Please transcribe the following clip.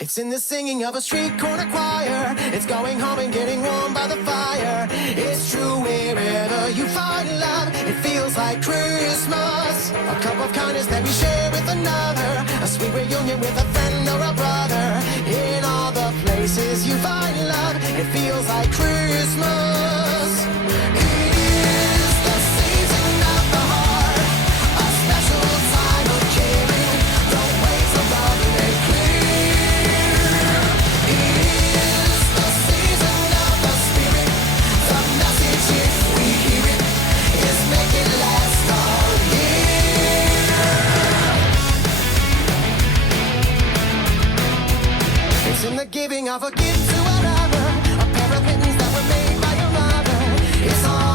It's in the singing of a street corner choir. It's going home and getting warm by the fire. It's true wherever you find love. It feels like Christmas. A cup of kindness that we share with another. A sweet reunion with a friend or a brother. In all the places you find love, it feels like Christmas. It is the season of the heart. A special time of caring. The ways of love make clear. In the giving of a gift to another, a pair of mittens that were made by your mother. It's all